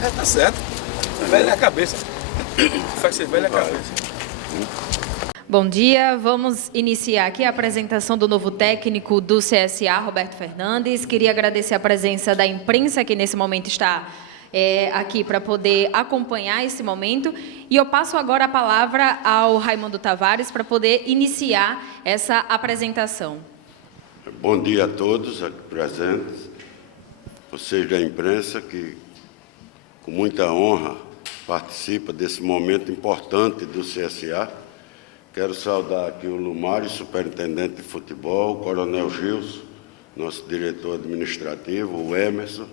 Tá certo. Velha a cabeça. Faz ser velha a cabeça. Bom dia, vamos iniciar aqui a apresentação do novo técnico do CSA, Roberto Fernandes. Queria agradecer a presença da imprensa que nesse momento está aqui para poder acompanhar esse momento. E eu passo agora a palavra ao Raimundo Tavares para poder iniciar essa apresentação. Bom dia a todos aqui presentes, vocês da imprensa que com muita honra participa desse momento importante do CSA. Quero saudar aqui o Lumário, superintendente de futebol, o Coronel Gilson, nosso diretor administrativo, o Emerson,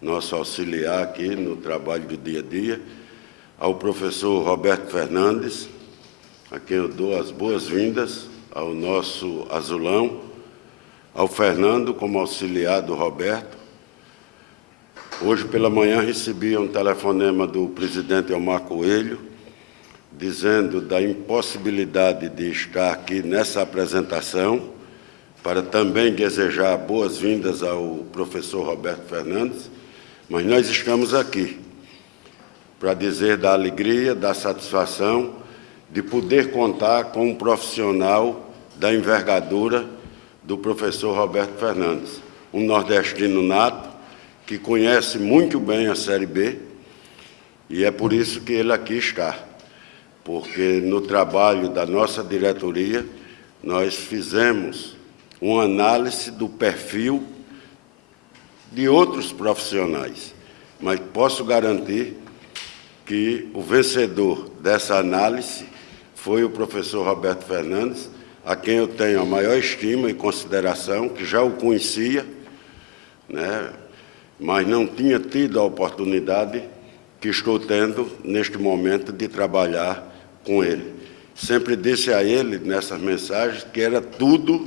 nosso auxiliar aqui no trabalho do dia a dia, ao professor Roberto Fernandes, a quem eu dou as boas-vindas, ao nosso azulão, ao Fernando como auxiliar do Roberto. Hoje pela manhã recebi um telefonema do presidente Elmar Coelho, dizendo da impossibilidade de estar aqui nessa apresentação, para também desejar boas-vindas ao professor Roberto Fernandes, mas nós estamos aqui para dizer da alegria, da satisfação de poder contar com um profissional da envergadura do professor Roberto Fernandes, um nordestino nato, que conhece muito bem a Série B, e é por isso que ele aqui está, porque no trabalho da nossa diretoria nós fizemos uma análise do perfil de outros profissionais, mas posso garantir que o vencedor dessa análise foi o professor Roberto Fernandes, a quem eu tenho a maior estima e consideração, que já o conhecia, né, mas não tinha tido a oportunidade que estou tendo neste momento de trabalhar com ele. Sempre disse a ele, nessas mensagens, que era tudo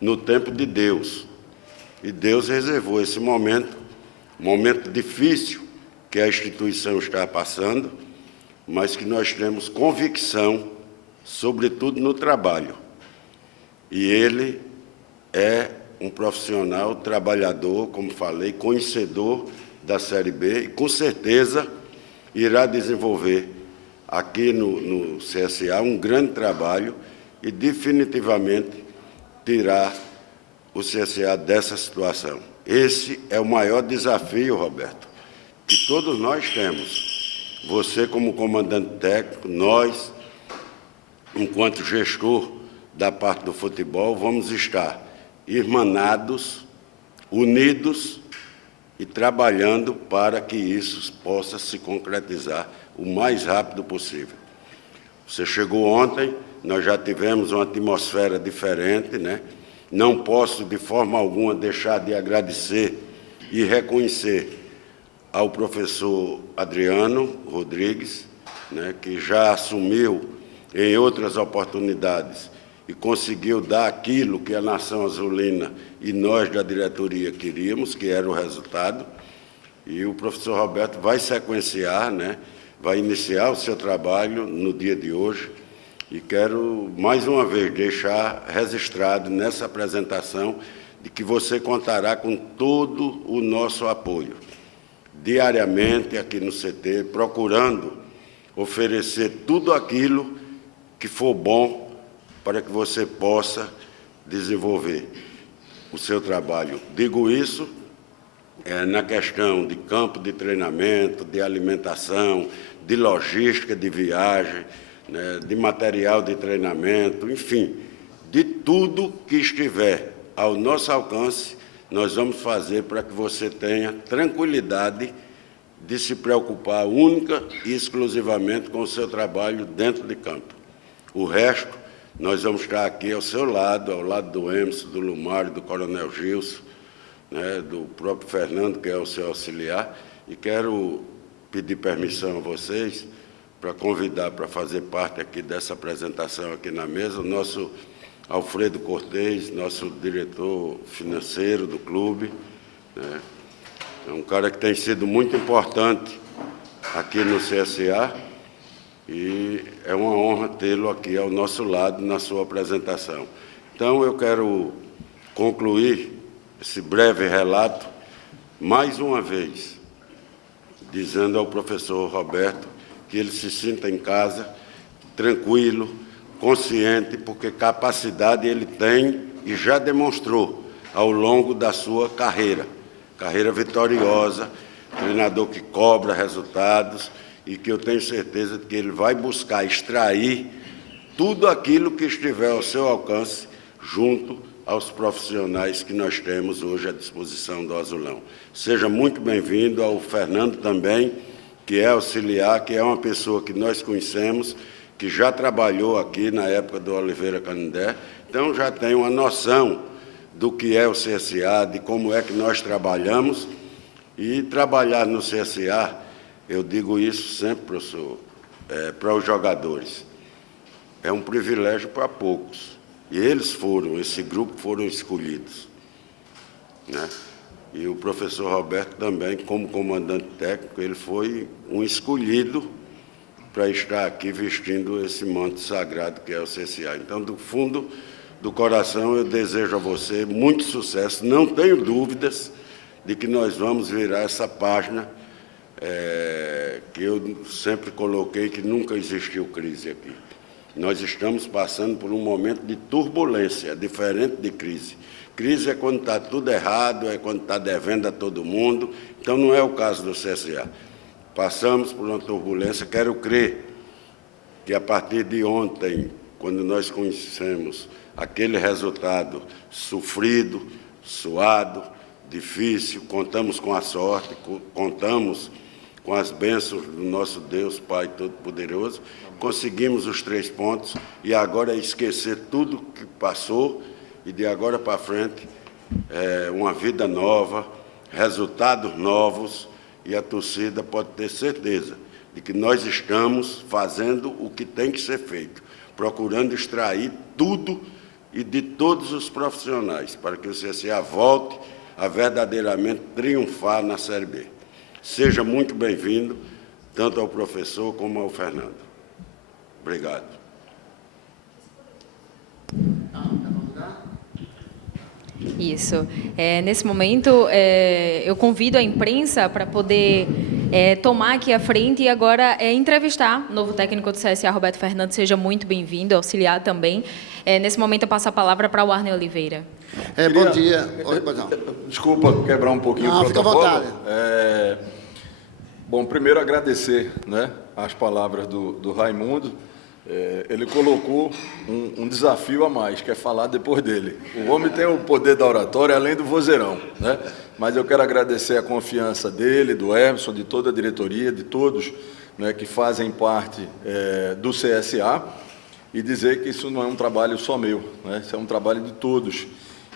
no tempo de Deus. E Deus reservou esse momento, um momento difícil que a instituição está passando, mas que nós temos convicção, sobretudo no trabalho. E ele é um profissional, trabalhador, como falei, conhecedor da Série B e, com certeza, irá desenvolver aqui no CSA um grande trabalho e, definitivamente, tirar o CSA dessa situação. Esse é o maior desafio, Roberto, que todos nós temos. Você, como comandante técnico, nós, enquanto gestor da parte do futebol, vamos estar irmanados, unidos e trabalhando para que isso possa se concretizar o mais rápido possível. Você chegou ontem, nós já tivemos uma atmosfera diferente, né? Não posso, de forma alguma, deixar de agradecer e reconhecer ao professor Adriano Rodrigues, né, que já assumiu em outras oportunidades e conseguiu dar aquilo que a Nação Azulina e nós da diretoria queríamos, que era o resultado. E o professor Roberto vai sequenciar, né, vai iniciar o seu trabalho no dia de hoje. E quero, mais uma vez, deixar registrado nessa apresentação de que você contará com todo o nosso apoio, diariamente aqui no CT, procurando oferecer tudo aquilo que for bom para que você possa desenvolver o seu trabalho. Digo isso na questão de campo de treinamento, de alimentação, de logística de viagem, né, de material de treinamento, enfim, de tudo que estiver ao nosso alcance, nós vamos fazer para que você tenha tranquilidade de se preocupar única e exclusivamente com o seu trabalho dentro de campo. O resto, nós vamos estar aqui ao seu lado, ao lado do Emerson, do Lumário, do Coronel Gilson, né, do próprio Fernando, que é o seu auxiliar, e quero pedir permissão a vocês para convidar para fazer parte aqui dessa apresentação aqui na mesa o nosso Alfredo Cortez, nosso diretor financeiro do clube, né, é um cara que tem sido muito importante aqui no CSA, e é uma honra tê-lo aqui ao nosso lado na sua apresentação. Então, eu quero concluir esse breve relato, mais uma vez, dizendo ao professor Roberto que ele se sinta em casa, tranquilo, consciente, porque capacidade ele tem e já demonstrou ao longo da sua carreira vitoriosa, treinador que cobra resultados e que eu tenho certeza de que ele vai buscar extrair tudo aquilo que estiver ao seu alcance junto aos profissionais que nós temos hoje à disposição do Azulão. Seja muito bem-vindo ao Fernando também, que é auxiliar, que é uma pessoa que nós conhecemos, que já trabalhou aqui na época do Oliveira Canindé, então já tem uma noção do que é o CSA, de como é que nós trabalhamos, e trabalhar no CSA, eu digo isso sempre, professor, para os jogadores, é um privilégio para poucos. E esse grupo foram escolhidos, né? E o professor Roberto também, como comandante técnico, ele foi um escolhido para estar aqui vestindo esse manto sagrado que é o CSA. Então, do fundo do coração, eu desejo a você muito sucesso. Não tenho dúvidas de que nós vamos virar essa página que eu sempre coloquei que nunca existiu crise aqui. Nós estamos passando por um momento de turbulência, diferente de crise. Crise é quando está tudo errado, é quando está devendo a todo mundo. Então, não é o caso do CSA. Passamos por uma turbulência. Quero crer que, a partir de ontem, quando nós conhecemos aquele resultado sofrido, suado, difícil, contamos com a sorte, contamos com as bênçãos do nosso Deus, Pai Todo-Poderoso, conseguimos os 3 pontos e agora é esquecer tudo que passou e de agora para frente uma vida nova, resultados novos, e a torcida pode ter certeza de que nós estamos fazendo o que tem que ser feito, procurando extrair tudo e de todos os profissionais para que o CSA volte a verdadeiramente triunfar na Série B. Seja muito bem-vindo, tanto ao professor como ao Fernando. Obrigado. Isso. Nesse momento, eu convido a imprensa para poder tomar aqui a frente e agora entrevistar o novo técnico do CSA, Roberto Fernandes. Seja muito bem-vindo, auxiliar também. Nesse momento, eu passo a palavra para o Warner Oliveira. Bom dia. Oi, Desculpa quebrar um pouquinho o protocolo. Fica à vontade. Bom, primeiro agradecer, né, as palavras do Raimundo. Ele colocou um desafio a mais, que é falar depois dele. O homem tem o poder da oratória, além do vozeirão, né? Mas eu quero agradecer a confiança dele, do Emerson, de toda a diretoria, de todos, né, que fazem parte do CSA, e dizer que isso não é um trabalho só meu, né? Isso é um trabalho de todos.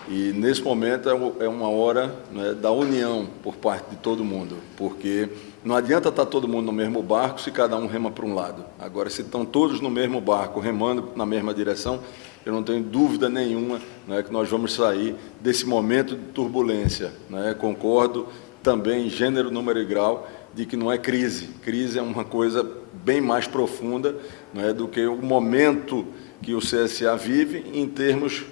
E, nesse momento, é uma hora, né, da união por parte de todo mundo, porque não adianta estar todo mundo no mesmo barco se cada um rema para um lado. Agora, se estão todos no mesmo barco, remando na mesma direção, eu não tenho dúvida nenhuma, né, que nós vamos sair desse momento de turbulência, né? Concordo também, gênero, número e grau, de que não é crise. Crise é uma coisa bem mais profunda, né, do que o momento que o CSA vive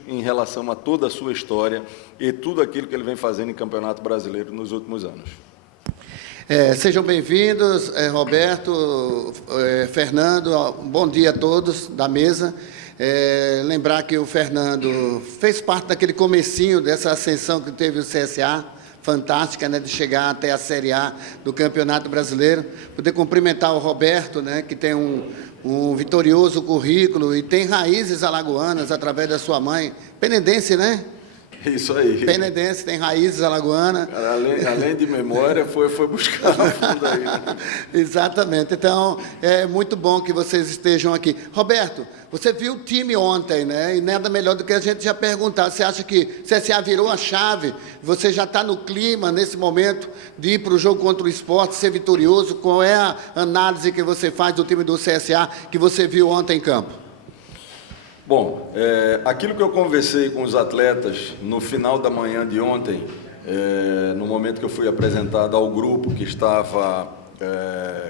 em relação a toda a sua história e tudo aquilo que ele vem fazendo em Campeonato Brasileiro nos últimos anos. Sejam bem-vindos, Roberto, Fernando, bom dia a todos da mesa. Lembrar que o Fernando fez parte daquele comecinho dessa ascensão que teve o CSA, fantástica, né, de chegar até a Série A do Campeonato Brasileiro. Poder cumprimentar o Roberto, né, que tem um vitorioso currículo e tem raízes alagoanas através da sua mãe, penedense, né? Isso aí. Penedense, tem raízes alagoanas. Além de memória, foi buscar no fundo aí, né? Exatamente. Então, é muito bom que vocês estejam aqui. Roberto, você viu o time ontem, né? E nada melhor do que a gente já perguntar. Você acha que o CSA virou a chave? Você já está no clima, nesse momento, de ir para o jogo contra o Sport, ser vitorioso? Qual é a análise que você faz do time do CSA que você viu ontem em campo? Bom, aquilo que eu conversei com os atletas no final da manhã de ontem, no momento que eu fui apresentado ao grupo que estava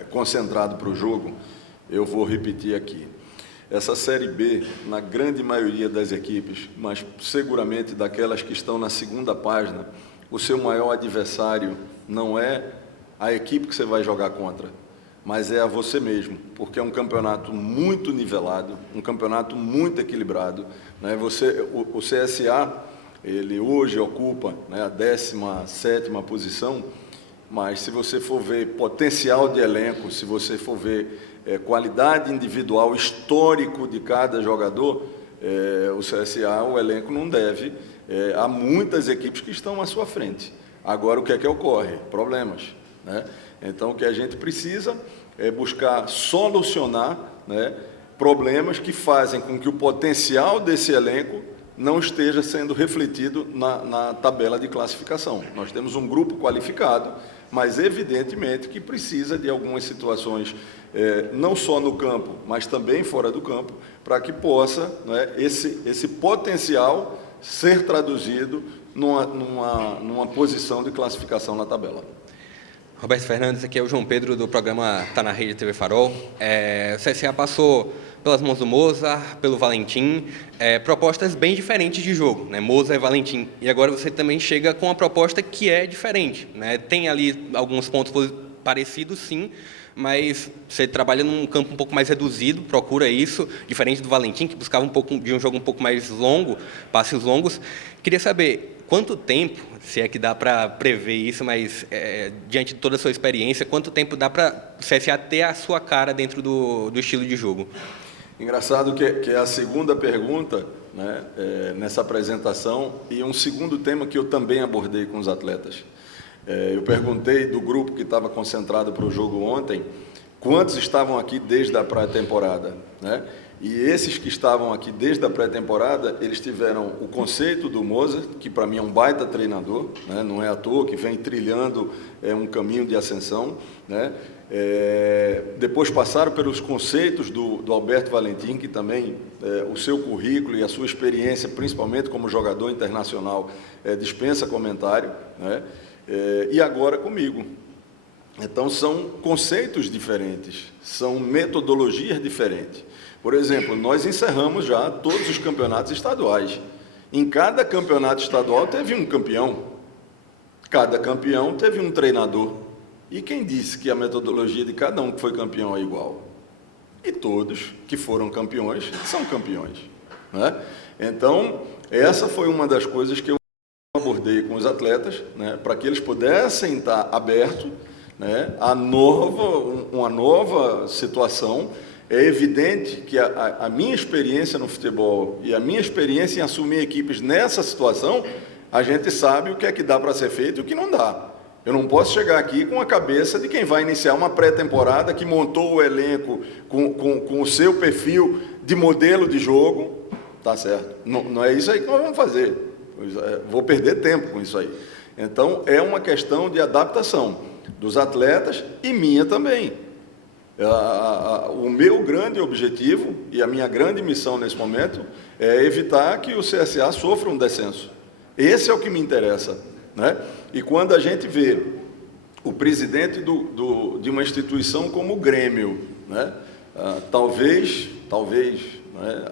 concentrado para o jogo, eu vou repetir aqui. Essa Série B, na grande maioria das equipes, mas seguramente daquelas que estão na segunda página, o seu maior adversário não é a equipe que você vai jogar contra, mas é a você mesmo, porque é um campeonato muito nivelado, um campeonato muito equilibrado, né? O CSA, ele hoje ocupa, né, a 17ª posição, mas se você for ver potencial de elenco, se você for ver qualidade individual, histórico de cada jogador, o CSA, o elenco não deve. Há muitas equipes que estão à sua frente. Agora, o que é que ocorre? Problemas, né? Então, o que a gente precisa é buscar solucionar, né, problemas que fazem com que o potencial desse elenco não esteja sendo refletido na tabela de classificação. Nós temos um grupo qualificado, mas evidentemente que precisa de algumas situações, não só no campo, mas também fora do campo, para que possa, né, esse potencial ser traduzido numa posição de classificação na tabela. Roberto Fernandes, aqui é o João Pedro do programa Tá na Rede TV Farol. O CSA passou pelas mãos do Mozart, pelo Valentim, propostas bem diferentes de jogo, né? Mozart e Valentim. E agora você também chega com uma proposta que é diferente, né? Tem ali alguns pontos parecidos, sim, mas você trabalha num campo um pouco mais reduzido, procura isso, diferente do Valentim, que buscava um pouco de um jogo um pouco mais longo, passes longos. Queria saber quanto tempo, se é que dá para prever isso, mas diante de toda a sua experiência, quanto tempo dá para o CSA ter a sua cara dentro do estilo de jogo? Engraçado que é a segunda pergunta, né, nessa apresentação, e um segundo tema que eu também abordei com os atletas. Eu perguntei do grupo que estava concentrado para o jogo ontem, quantos estavam aqui desde a pré-temporada, né? E esses que estavam aqui desde a pré-temporada, eles tiveram o conceito do Mozart, que para mim é um baita treinador, né? Não é à toa, que vem trilhando um caminho de ascensão, né? Depois passaram pelos conceitos do Alberto Valentim, que também o seu currículo e a sua experiência, principalmente como jogador internacional, dispensa comentário, né? E agora comigo. Então, são conceitos diferentes, são metodologias diferentes. Por exemplo, nós encerramos já todos os campeonatos estaduais. Em cada campeonato estadual teve um campeão. Cada campeão teve um treinador. E quem disse que a metodologia de cada um que foi campeão é igual? E todos que foram campeões são campeões, né? Então, essa foi uma das coisas que eu abordei com os atletas, né, para que eles pudessem estar abertos, né, a uma nova situação. É evidente que a minha experiência no futebol e a minha experiência em assumir equipes nessa situação, a gente sabe o que é que dá para ser feito e o que não dá. Eu não posso chegar aqui com a cabeça de quem vai iniciar uma pré-temporada, que montou o elenco com o seu perfil de modelo de jogo, tá certo? Não é isso aí que nós vamos fazer. Vou perder tempo com isso aí. Então, é uma questão de adaptação dos atletas e minha também. O meu grande objetivo e a minha grande missão nesse momento é evitar que o CSA sofra um descenso. Esse é o que me interessa, né? E quando a gente vê o presidente de uma instituição como o Grêmio, né? Talvez, né,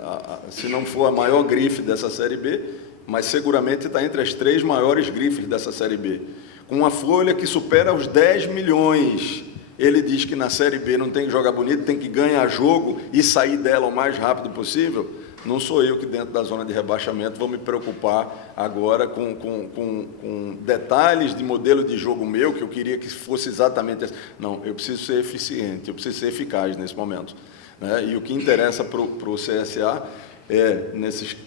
se não for a maior grife dessa Série B, mas seguramente está entre as 3 maiores grifes dessa Série B, com uma folha que supera os 10 milhões. Ele diz que na Série B não tem que jogar bonito, tem que ganhar jogo e sair dela o mais rápido possível. Não sou eu que dentro da zona de rebaixamento vou me preocupar agora com detalhes de modelo de jogo meu, que eu queria que fosse exatamente assim. Não, eu preciso ser eficiente, eu preciso ser eficaz nesse momento, né? E o que interessa para o CSA nesses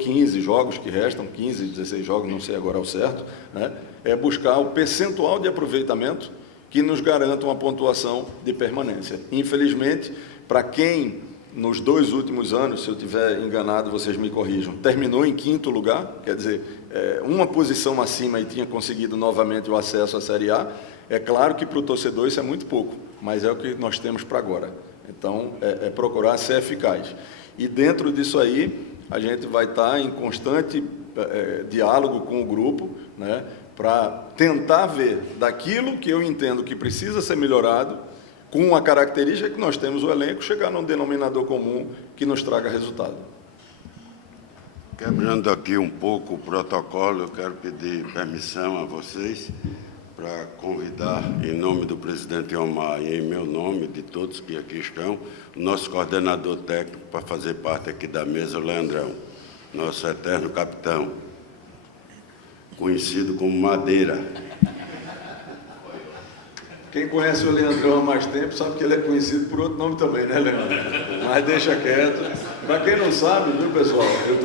15 jogos que restam, 15, 16 jogos, não sei agora ao certo, né? É buscar o percentual de aproveitamento que nos garanta uma pontuação de permanência. Infelizmente, para quem nos 2 últimos anos, se eu estiver enganado, vocês me corrijam, terminou em 5º lugar, quer dizer, uma posição acima e tinha conseguido novamente o acesso à Série A, é claro que para o torcedor isso é muito pouco, mas é o que nós temos para agora. Então, é procurar ser eficaz. E dentro disso aí, a gente vai estar em constante diálogo com o grupo, né, para tentar ver daquilo que eu entendo que precisa ser melhorado, com a característica que nós temos o elenco, chegar num denominador comum que nos traga resultado. Quebrando aqui um pouco o protocolo, eu quero pedir permissão a vocês para convidar, em nome do presidente Omar e em meu nome, de todos que aqui estão, o nosso coordenador técnico para fazer parte aqui da mesa, o Leandrão, nosso eterno capitão, conhecido como Madeira. Quem conhece o Leandrão há mais tempo sabe que ele é conhecido por outro nome também, né, Leandro? Mas deixa quieto. Para quem não sabe, viu, pessoal, eu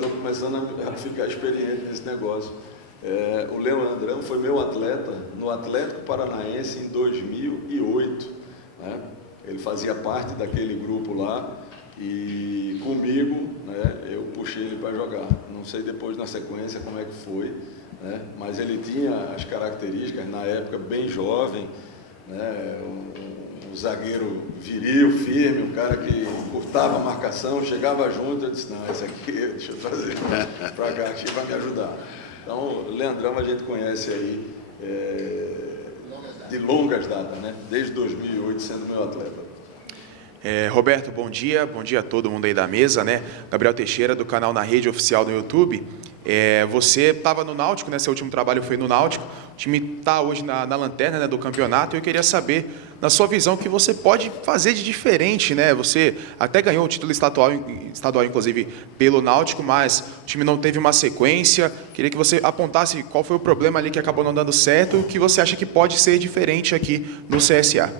tô começando a ficar experiente nesse negócio. O Leandrão foi meu atleta no Atlético Paranaense em 2008. Né? Ele fazia parte daquele grupo lá e comigo, né, eu puxei ele para jogar. Não sei depois na sequência como é que foi. Né? Mas ele tinha as características, na época bem jovem, né? Um zagueiro viril, firme, um cara que curtava a marcação, chegava junto, eu disse, não, esse aqui deixa eu trazer para cá, que vai me ajudar. Então, o Leandrão a gente conhece aí de longas datas, né? Desde 2008 sendo meu atleta. Roberto, bom dia a todo mundo aí da mesa, né? Gabriel Teixeira, do canal Na Rede Oficial no YouTube. Você estava no Náutico, né? Seu último trabalho foi no Náutico. O time está hoje na lanterna, né, do campeonato. E eu queria saber, na sua visão, o que você pode fazer de diferente, né? Você até ganhou o título estadual, inclusive, pelo Náutico, mas o time não teve uma sequência. Queria que você apontasse qual foi o problema ali que acabou não dando certo e o que você acha que pode ser diferente aqui no CSA.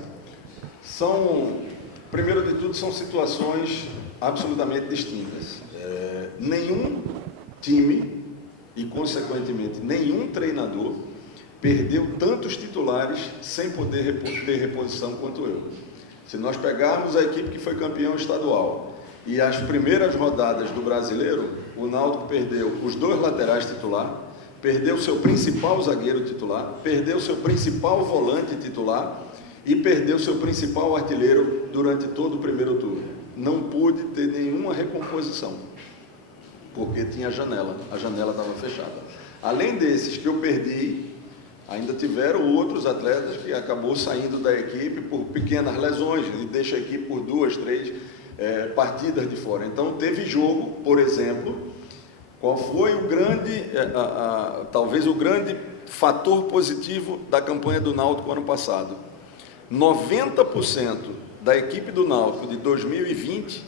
Primeiro de tudo, são situações absolutamente distintas. Nenhum time e, consequentemente, nenhum treinador perdeu tantos titulares sem poder ter reposição quanto eu. Se nós pegarmos a equipe que foi campeão estadual e as primeiras rodadas do Brasileiro, o Náutico perdeu os 2 laterais titular, perdeu seu principal zagueiro titular, perdeu seu principal volante titular e perdeu seu principal artilheiro durante todo o primeiro turno. Não pôde ter nenhuma recomposição, porque tinha a janela estava fechada. Além desses que eu perdi, ainda tiveram outros atletas que acabou saindo da equipe por pequenas lesões, e deixa a equipe por 2, 3 partidas de fora. Então, teve jogo, por exemplo, qual foi o grande, talvez o grande fator positivo da campanha do Náutico ano passado? 90% da equipe do Náutico de 2020,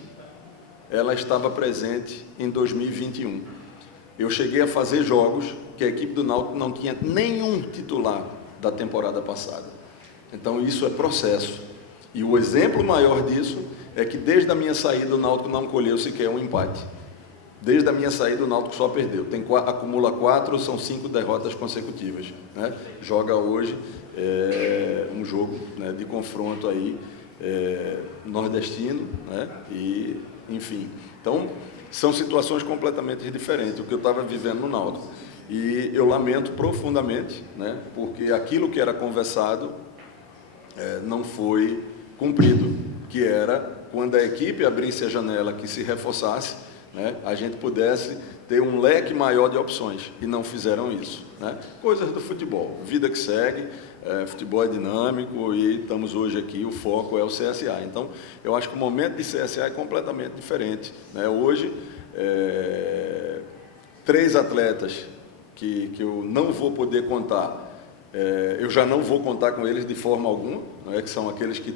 ela estava presente em 2021. Eu cheguei a fazer jogos que a equipe do Náutico não tinha nenhum titular da temporada passada. Então, isso é processo. E o exemplo maior disso é que, desde a minha saída, o Náutico não colheu sequer um empate. Desde a minha saída, o Náutico só perdeu. Acumula 4, são 5 derrotas consecutivas. Né? Joga hoje um jogo, né, de confronto aí, nordestino, né? E, enfim. Então, são situações completamente diferentes, o que eu estava vivendo no Náutico. E eu lamento profundamente, né, porque aquilo que era conversado não foi cumprido, que era, quando a equipe abrisse a janela, que se reforçasse, né, a gente pudesse ter um leque maior de opções, e não fizeram isso. Né? Coisas do futebol, vida que segue, futebol é dinâmico e estamos hoje aqui, o foco é o CSA. Então, eu acho que o momento de CSA é completamente diferente. Né? Hoje, 3 atletas que eu não vou poder contar, eu já não vou contar com eles de forma alguma, né? Que são aqueles que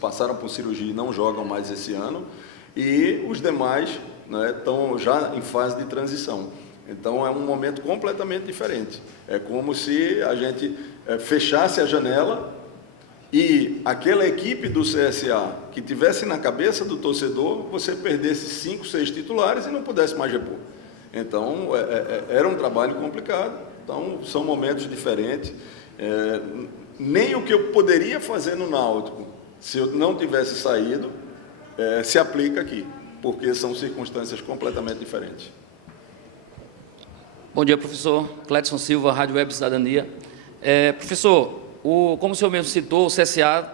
passaram por cirurgia e não jogam mais esse ano, e os demais, né, estão já em fase de transição. Então, é um momento completamente diferente. É como se a gente fechasse a janela e aquela equipe do CSA que tivesse na cabeça do torcedor, você perdesse 5, 6 titulares e não pudesse mais repor. Então, era um trabalho complicado. Então, são momentos diferentes. Nem o que eu poderia fazer no Náutico, se eu não tivesse saído, se aplica aqui, porque são circunstâncias completamente diferentes. Bom dia, professor. Cledson Silva, Rádio Web Cidadania. Professor, como o senhor mesmo citou, o CSA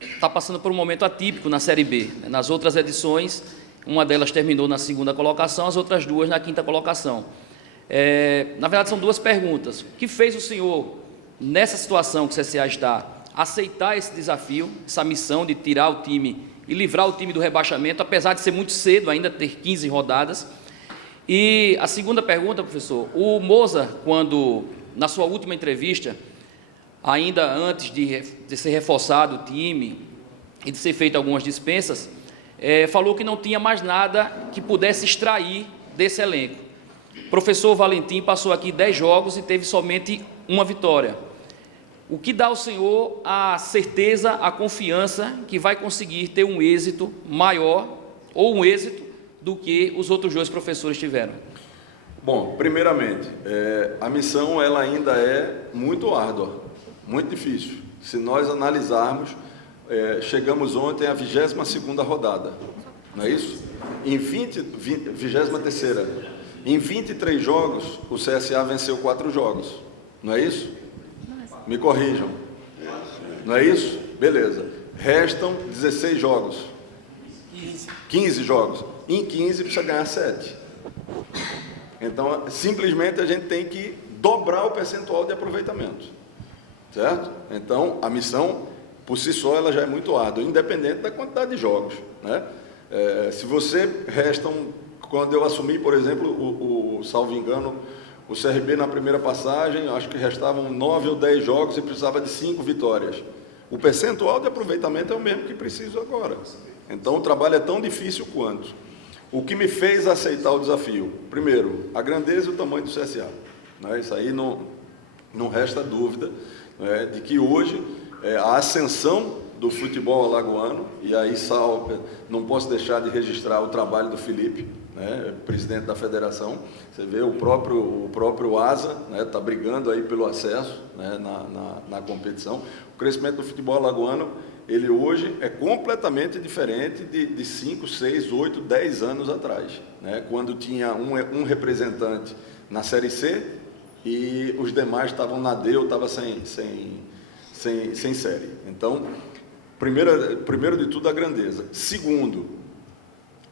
está passando por um momento atípico na Série B. Nas outras edições, uma delas terminou na 2ª colocação, as outras 2 na 5ª colocação. Na verdade, são 2 perguntas. O que fez o senhor, nessa situação que o CSA está, aceitar esse desafio, essa missão de tirar o time e livrar o time do rebaixamento, apesar de ser muito cedo ainda, ter 15 rodadas? E a segunda pergunta, professor, o Moza, quando na sua última entrevista, ainda antes de ser reforçado o time e de ser feito algumas dispensas, falou que não tinha mais nada que pudesse extrair desse elenco. O professor Valentim passou aqui 10 jogos e teve somente uma vitória. O que dá ao senhor a certeza, a confiança que vai conseguir ter um êxito maior ou um êxito do que os outros 2 professores tiveram? Bom, primeiramente, a missão ela ainda é muito árdua, muito difícil. Se nós analisarmos, chegamos ontem à 22ª rodada, não é isso? Em 23ª. Em 23 jogos, o CSA venceu 4 jogos, não é isso? Me corrijam. Não é isso? Beleza. Restam 16 jogos. 15 jogos. Em 15 precisa ganhar 7. Então, simplesmente a gente tem que dobrar o percentual de aproveitamento. Certo? Então, a missão, por si só, ela já é muito árdua, independente da quantidade de jogos, né? Se você restam, quando eu assumi, por exemplo, salvo engano, o CRB na primeira passagem, acho que restavam 9 ou 10 jogos e precisava de 5 vitórias. O percentual de aproveitamento é o mesmo que preciso agora. Então, o trabalho é tão difícil quanto. O que me fez aceitar o desafio? Primeiro, a grandeza e o tamanho do CSA. Né? Isso aí não resta dúvida, né, de que hoje a ascensão do futebol alagoano, e aí, não posso deixar de registrar o trabalho do Felipe, né, presidente da federação. Você vê o próprio ASA está brigando aí pelo acesso, né, na competição. O crescimento do futebol alagoano, ele hoje é completamente diferente de 5, 6, 8, 10 anos atrás, né, quando tinha um representante na Série C e os demais estavam na D ou estavam sem série. Então, primeiro de tudo, a grandeza. Segundo,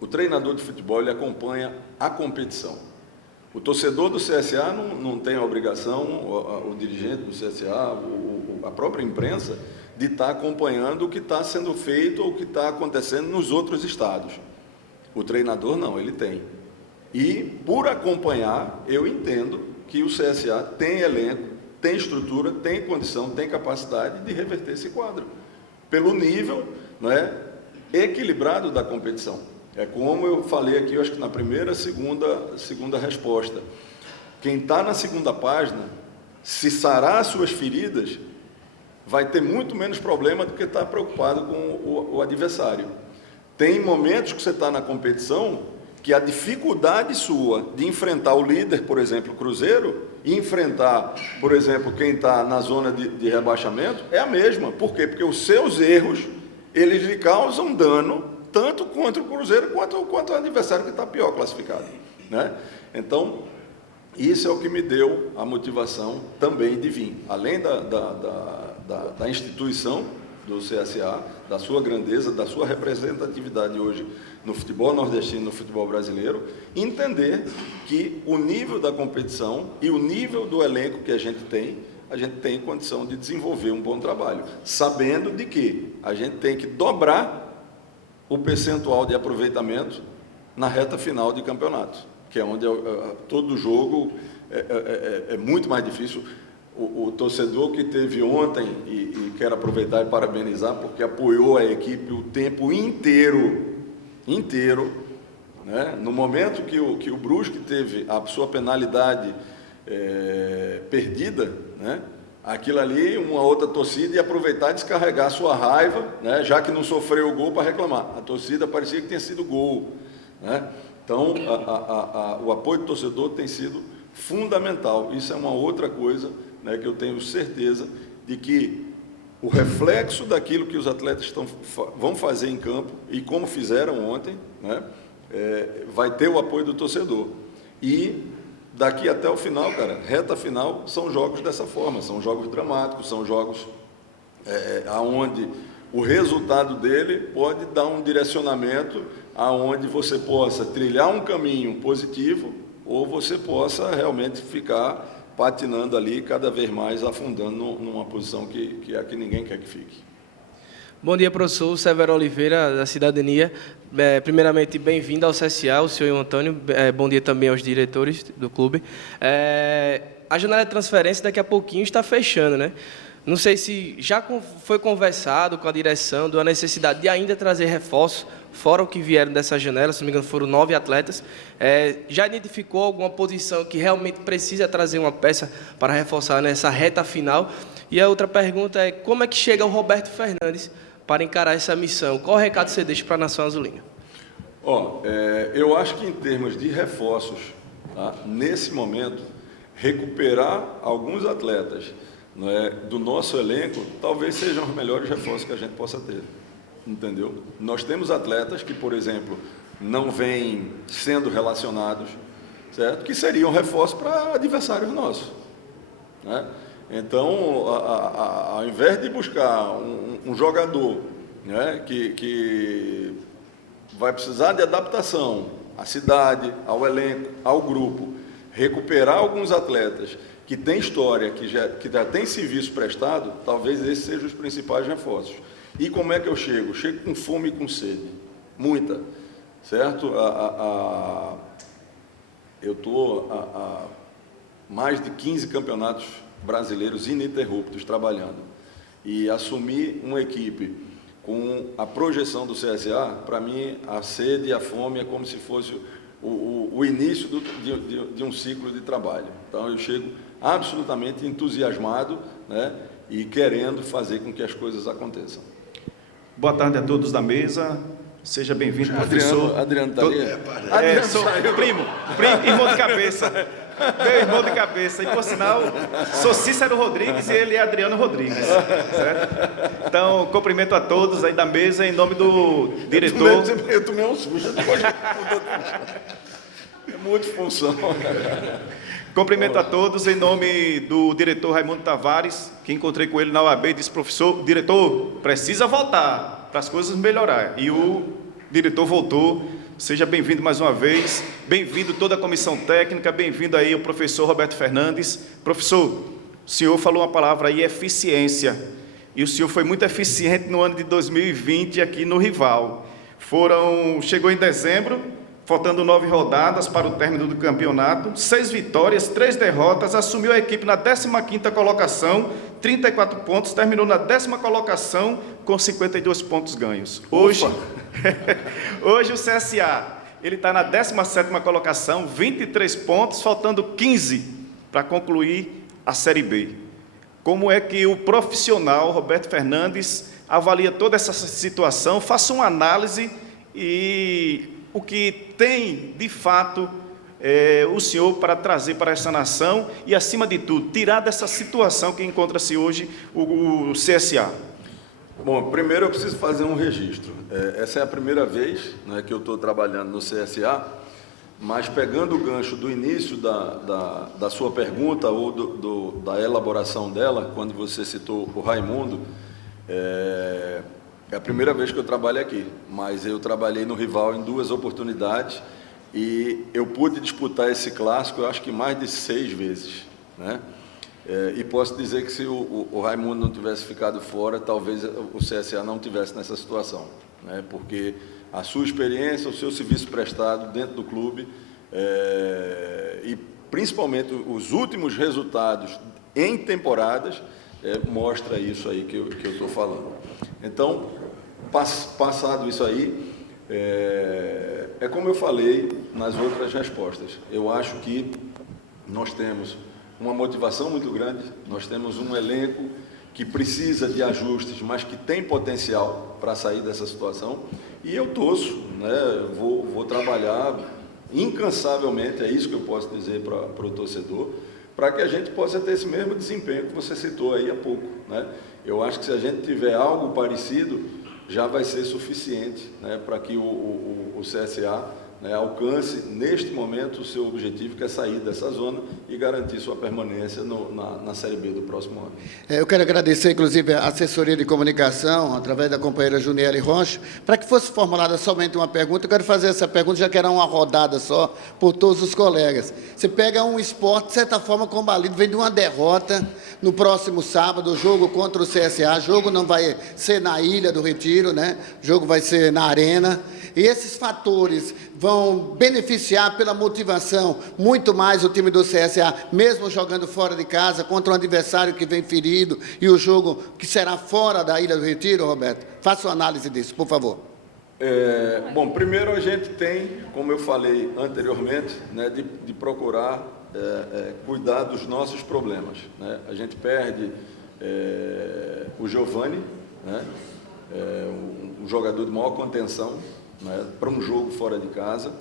o treinador de futebol, ele acompanha a competição. O torcedor do CSA não tem a obrigação, o dirigente do CSA, a própria imprensa, de estar acompanhando o que está sendo feito ou o que está acontecendo nos outros estados. O treinador não, ele tem. E, por acompanhar, eu entendo que o CSA tem elenco, tem estrutura, tem condição, tem capacidade de reverter esse quadro, pelo nível, né, equilibrado da competição. É como eu falei aqui, eu acho que na primeira, segunda resposta. Quem está na segunda página, se sarar suas feridas, vai ter muito menos problema do que estar preocupado com o adversário. Tem momentos que você está na competição que a dificuldade sua de enfrentar o líder, por exemplo, o Cruzeiro, e enfrentar, por exemplo, quem está na zona de rebaixamento, é a mesma. Por quê? Porque os seus erros, eles lhe causam dano, tanto contra o Cruzeiro, quanto o adversário que está pior classificado, né? Então, isso é o que me deu a motivação também de vir. Além da instituição do CSA, da sua grandeza, da sua representatividade hoje no futebol nordestino, no futebol brasileiro, entender que o nível da competição e o nível do elenco que a gente tem condição de desenvolver um bom trabalho, sabendo de que a gente tem que dobrar o percentual de aproveitamento na reta final de campeonato, que é onde todo jogo é muito mais difícil. O torcedor que teve ontem, e quero aproveitar e parabenizar, porque apoiou a equipe o tempo inteiro, né? No momento que o Brusque teve a sua penalidade perdida, né? Aquilo ali, uma outra torcida ia aproveitar e descarregar a sua raiva, né? Já que não sofreu o gol, para reclamar. A torcida parecia que tinha sido gol, né? Então, o apoio do torcedor tem sido fundamental. Isso é uma outra coisa, né, que eu tenho certeza de que o reflexo daquilo que os atletas vão fazer em campo, e como fizeram ontem, né, vai ter o apoio do torcedor. E daqui até o final, cara, reta final, são jogos dessa forma, são jogos dramáticos, são jogos aonde o resultado dele pode dar um direcionamento aonde você possa trilhar um caminho positivo, ou você possa realmente ficar patinando ali, cada vez mais afundando numa posição que ninguém quer que fique. Bom dia, professor Severo Oliveira, da Cidadania. Primeiramente, bem-vindo ao CSA, o senhor e o Antônio. Bom dia também aos diretores do clube. A janela de transferência daqui a pouquinho está fechando, né? Não sei se já foi conversado com a direção da necessidade de ainda trazer reforços, fora o que vieram dessa janela, se não me engano foram 9 atletas. Já identificou alguma posição que realmente precisa trazer uma peça para reforçar nessa reta final? E a outra pergunta é, como é que chega o Roberto Fernandes para encarar essa missão? Qual o recado você deixa para a Nação Azulina? Eu acho que em termos de reforços, tá, nesse momento, recuperar alguns atletas, né, do nosso elenco, talvez sejam os melhores reforços que a gente possa ter, entendeu? Nós temos atletas que, por exemplo, não vêm sendo relacionados, certo? Que seriam reforços para adversários nossos, né? Então, ao invés de buscar um jogador, né, que vai precisar de adaptação à cidade, ao elenco, ao grupo, recuperar alguns atletas que têm história, que já têm serviço prestado, talvez esses sejam os principais reforços. E como é que eu chego? Chego com fome e com sede, muita, certo? Eu estou há mais de 15 campeonatos brasileiros ininterruptos trabalhando, e assumir uma equipe com a projeção do CSA, para mim, a sede e a fome é como se fosse o início de um ciclo de trabalho. Então, eu chego absolutamente entusiasmado, né, e querendo fazer com que as coisas aconteçam. Boa tarde a todos da mesa. Seja bem-vindo, professor. Adriano está ali? Sou primo, irmão de cabeça. Meu irmão de cabeça. E, por sinal, sou Cícero Rodrigues e ele é Adriano Rodrigues. Certo? Então, cumprimento a todos aí da mesa, em nome do diretor. Eu tomei um susto. É multifunção. Cumprimento a todos em nome do diretor Raimundo Tavares, que encontrei com ele na UAB e disse, professor, diretor, precisa voltar para as coisas melhorar. E o diretor voltou. Seja bem-vindo mais uma vez, bem-vindo toda a comissão técnica, bem-vindo aí o professor Roberto Fernandes. Professor, o senhor falou uma palavra aí, eficiência, e o senhor foi muito eficiente no ano de 2020 aqui no Rival. Chegou em dezembro, faltando 9 rodadas para o término do campeonato, 6 vitórias, 3 derrotas, assumiu a equipe na 15ª colocação, 34 pontos, terminou na 10ª colocação com 52 pontos ganhos. Hoje o CSA, ele está na 17ª colocação, 23 pontos, faltando 15 para concluir a Série B. Como é que o profissional Roberto Fernandes avalia toda essa situação? Faça uma análise e o que tem, de fato, o senhor para trazer para essa nação e, acima de tudo, tirar dessa situação que encontra-se hoje o CSA. Bom, primeiro eu preciso fazer um registro. Essa é a primeira vez, né, que eu estou trabalhando no CSA, mas pegando o gancho do início da sua pergunta ou da elaboração dela, quando você citou o Raimundo, é a primeira vez que eu trabalho aqui, mas eu trabalhei no Rival em 2 oportunidades e eu pude disputar esse clássico, eu acho que mais de 6 vezes, né? E posso dizer que se o Raimundo não tivesse ficado fora, talvez o CSA não tivesse nessa situação, né? Porque a sua experiência, o seu serviço prestado dentro do clube e principalmente os últimos resultados em temporadas mostra isso aí que eu estou falando. Então, passado isso aí, é como eu falei nas outras respostas, eu acho que nós temos uma motivação muito grande, nós temos um elenco que precisa de ajustes, mas que tem potencial para sair dessa situação, e eu torço, né, vou trabalhar incansavelmente, é isso que eu posso dizer para o torcedor, para que a gente possa ter esse mesmo desempenho que você citou aí há pouco, né? Eu acho que se a gente tiver algo parecido, já vai ser suficiente, né, para que o CSA né, alcance, neste momento, o seu objetivo, que é sair dessa zona e garantir sua permanência na Série B do próximo ano. Eu quero agradecer, inclusive, a assessoria de comunicação, através da companheira Juniele Rocha, para que fosse formulada somente uma pergunta. Eu quero fazer essa pergunta, já que era uma rodada só, por todos os colegas. Você pega um esporte, de certa forma, combalido, vem de uma derrota no próximo sábado, o jogo contra o CSA. O jogo não vai ser na Ilha do Retiro, né? O jogo vai ser na Arena. E esses fatores vão beneficiar pela motivação muito mais o time do CSA, mesmo jogando fora de casa, contra um adversário que vem ferido, e o jogo que será fora da Ilha do Retiro, Roberto? Faça uma análise disso, por favor. Bom, primeiro a gente tem, como eu falei anteriormente, né, de procurar cuidar dos nossos problemas, né? A gente perde o Giovani, né, um jogador de maior contenção, né, para um jogo fora de casa.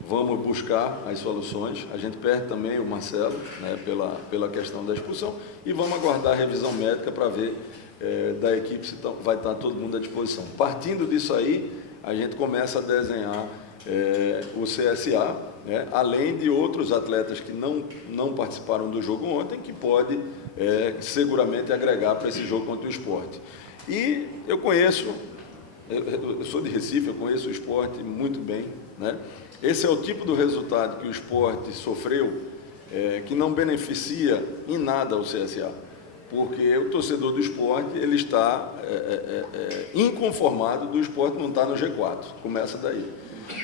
Vamos buscar as soluções. A gente perde também o Marcelo, né, pela questão da expulsão, e vamos aguardar a revisão médica para ver da equipe se vai estar todo mundo à disposição. Partindo disso aí, a gente começa a desenhar o CSA, né, além de outros atletas que não participaram do jogo ontem, que pode seguramente agregar para esse jogo contra o Sport. E eu sou de Recife, eu conheço o Sport muito bem, né? Esse é o tipo do resultado que o Sport sofreu, que não beneficia em nada o CSA, porque o torcedor do Sport, ele está inconformado do Sport não estar no G4, começa daí.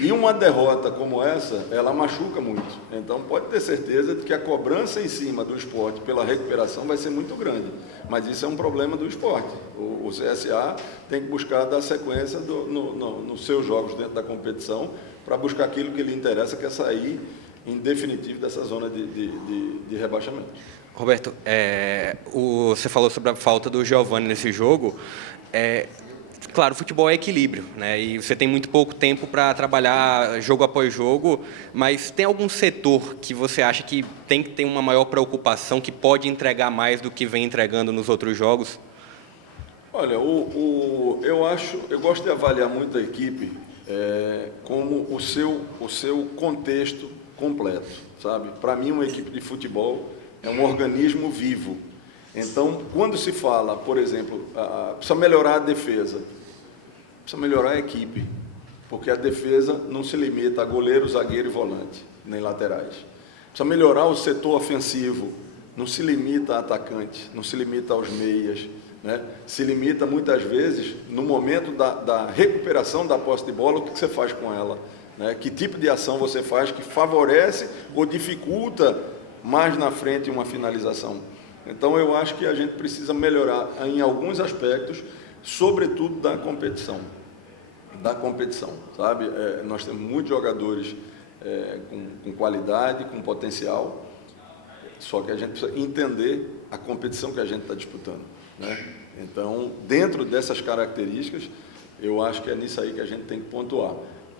E uma derrota como essa, ela machuca muito. Então, pode ter certeza de que a cobrança em cima do Sport pela recuperação vai ser muito grande. Mas isso é um problema do Sport. O CSA tem que buscar dar sequência nos seus jogos dentro da competição para buscar aquilo que lhe interessa, que é sair, em definitivo, dessa zona de rebaixamento. Roberto, você falou sobre a falta do Giovani nesse jogo. Claro, o futebol é equilíbrio, né? E você tem muito pouco tempo para trabalhar jogo após jogo, mas tem algum setor que você acha que tem que ter uma maior preocupação, que pode entregar mais do que vem entregando nos outros jogos? Olha, eu gosto de avaliar muito a equipe como o seu contexto completo, sabe? Para mim, uma equipe de futebol é um organismo vivo. Então, quando se fala, por exemplo, precisa melhorar a defesa, precisa melhorar a equipe, porque a defesa não se limita a goleiro, zagueiro e volante, nem laterais. Precisa melhorar o setor ofensivo, não se limita a atacante, não se limita aos meias, né? Se limita muitas vezes, no momento da recuperação da posse de bola, o que você faz com ela, né? Que tipo de ação você faz que favorece ou dificulta mais na frente uma finalização. Então, eu acho que a gente precisa melhorar em alguns aspectos, sobretudo da competição, sabe? Nós temos muitos jogadores com qualidade, com potencial, só que a gente precisa entender a competição que a gente está disputando, né? Então, dentro dessas características, eu acho que é nisso aí que a gente tem que pontuar.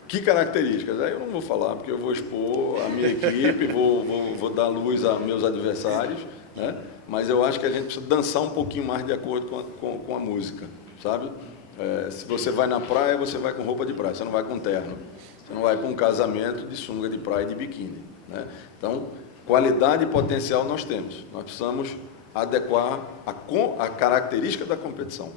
Que características? Aí eu não vou falar, porque eu vou expor a minha equipe, vou dar luz a meus adversários, né? Mas eu acho que a gente precisa dançar um pouquinho mais de acordo com a música, sabe? Se você vai na praia, você vai com roupa de praia, você não vai com terno, você não vai com um casamento de sunga de praia e de biquíni, né? Então, qualidade e potencial nós temos, nós precisamos adequar a característica da competição.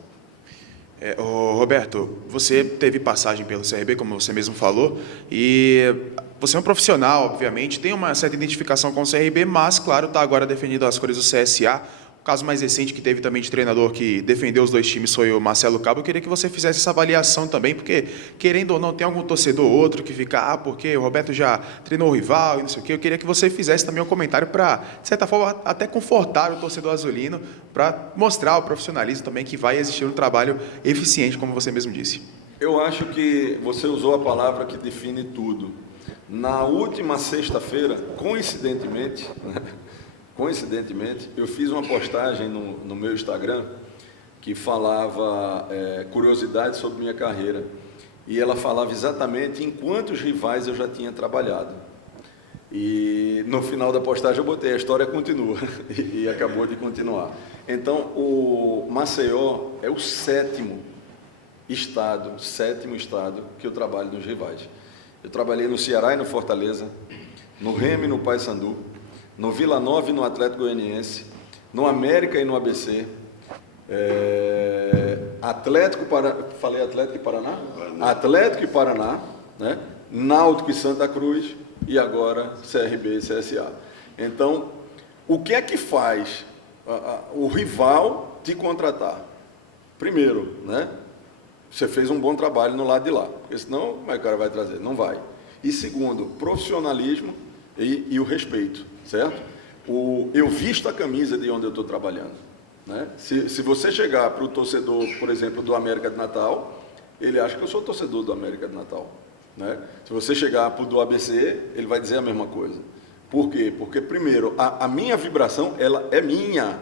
Roberto, você teve passagem pelo CRB, como você mesmo falou, e você é um profissional, obviamente, tem uma certa identificação com o CRB, mas, claro, está agora defendendo as cores do CSA. O caso mais recente que teve também de treinador que defendeu os dois times foi o Marcelo Cabo. Eu queria que você fizesse essa avaliação também, porque, querendo ou não, tem algum torcedor ou outro que fica, porque o Roberto já treinou o rival e não sei o quê. Eu queria que você fizesse também um comentário para, de certa forma, até confortar o torcedor azulino, para mostrar o profissionalismo também que vai existir um trabalho eficiente, como você mesmo disse. Eu acho que você usou a palavra que define tudo. Na última sexta-feira, coincidentemente, eu fiz uma postagem no meu Instagram que falava curiosidades sobre minha carreira. E ela falava exatamente em quantos rivais eu já tinha trabalhado. E no final da postagem eu botei, a história continua, e acabou de continuar. Então, o Maceió é o sétimo estado que eu trabalho nos rivais. Eu trabalhei no Ceará e no Fortaleza, no Remo e no Paysandu, no Vila Nova e no Atlético Goianiense, no América e no ABC, falei Atlético e Paraná? Atlético e Paraná, né? Náutico e Santa Cruz e agora CRB e CSA. Então, o que é que faz o rival te contratar? Primeiro, né? Você fez um bom trabalho no lado de lá, porque senão como é que o cara vai trazer? Não vai. E segundo, profissionalismo e o respeito, certo? Eu visto a camisa de onde eu estou trabalhando, né? Se você chegar para o torcedor, por exemplo, do América de Natal, ele acha que eu sou torcedor do América de Natal, né? Se você chegar para o do ABC, ele vai dizer a mesma coisa. Por quê? Porque, primeiro, a minha vibração, ela é minha.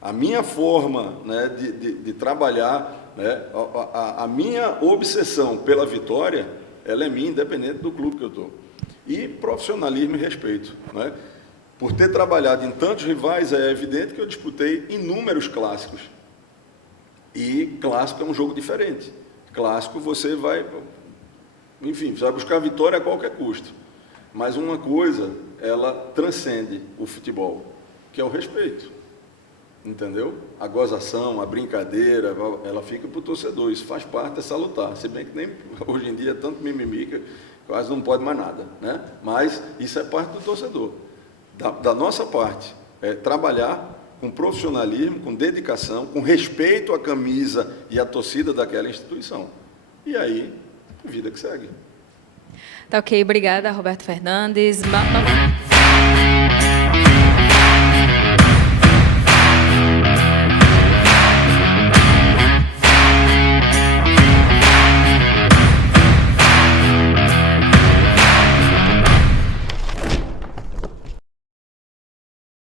A minha forma, né, de trabalhar, né, a minha obsessão pela vitória, ela é minha, independente do clube que eu estou. E profissionalismo e respeito, né? Por ter trabalhado em tantos rivais, é evidente que eu disputei inúmeros clássicos. E clássico é um jogo diferente. Clássico você vai, enfim, você vai buscar a vitória a qualquer custo. Mas uma coisa, ela transcende o futebol, que é o respeito. Entendeu? A gozação, a brincadeira, ela fica para o torcedor. Isso faz parte, é salutar. Se bem que nem hoje em dia é tanto mimimi que quase não pode mais nada, né? Mas isso é parte do torcedor. Da nossa parte, é trabalhar com profissionalismo, com dedicação, com respeito à camisa e à torcida daquela instituição. E aí, vida que segue. Tá ok, obrigada, Roberto Fernandes.